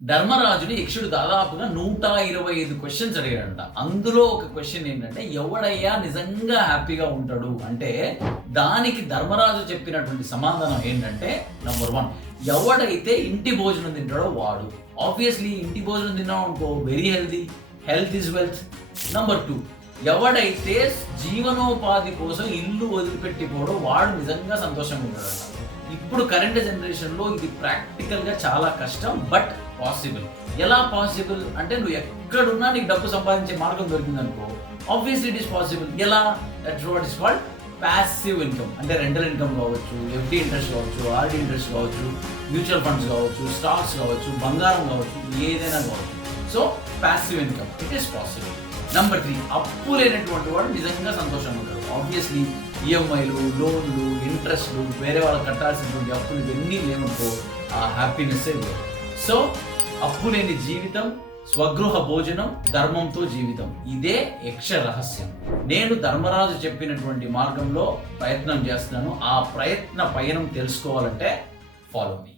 ధర్మరాజుని యక్షుడు దాదాపుగా 125 క్వశ్చన్స్ అడిగాడంట. అందులో ఒక క్వశ్చన్ ఏంటంటే ఎవడయ్యా నిజంగా హ్యాపీగా ఉంటాడు అంటే, దానికి ధర్మరాజు చెప్పినటువంటి సమాధానం ఏంటంటే నంబర్ 1, ఎవడైతే ఇంటి భోజనం తింటాడో వాడు. ఆబ్వియస్లీ ఇంటి భోజనం తిన్నాం అనుకో, very healthy, health is wealth. Number 2, ఎవడైతే జీవనోపాధి కోసం ఇల్లు వదిలిపెట్టిపోడో వాడు నిజంగా సంతోషంగా ఉంటాడంట. ఇప్పుడు కరెంట్ జనరేషన్లో ఇది ప్రాక్టికల్గా చాలా కష్టం, బట్ పాసిబుల్. ఎలా పాసిబుల్ అంటే, నువ్వు ఎక్కడున్నా నీకు డబ్బు సంపాదించే మార్గం దొరికింది అనుకో, ఆబ్వియస్లీ ఇట్ ఈస్ పాసిబుల్. ఎలా? That's what is called passive income. అంటే రెంటల్ ఇన్కమ్ కావచ్చు, ఎఫ్డి ఇంట్రెస్ట్ కావచ్చు, ఆర్డి ఇంట్రెస్ట్ కావచ్చు, మ్యూచువల్ ఫండ్స్ కావచ్చు, స్టాక్స్ కావచ్చు, బంగారం కావచ్చు, ఏదైనా కావచ్చు. So passive income it is possible. Number 3, అప్పు లేనటువంటి వాడు నిజంగా సంతోషంగా ఉంటాడు. ఆబ్వియస్లీ ఈఎంఐలు, లోన్లు, ఇంట్రెస్ట్లు, వేరే వాళ్ళకి కట్టాల్సినటువంటి అప్పులు ఇవన్నీ లేవనుకో, ఆ హ్యాపీనెస్సే వేరు. సో అప్పు లేని జీవితం, స్వగృహ భోజనం, ధర్మంతో జీవితం, ఇదే యక్ష రహస్యం. నేను ధర్మరాజు చెప్పినటువంటి మార్గంలో ప్రయత్నం చేస్తున్నాను. ఆ ప్రయత్న పయనం తెలుసుకోవాలంటే ఫాలో మీ.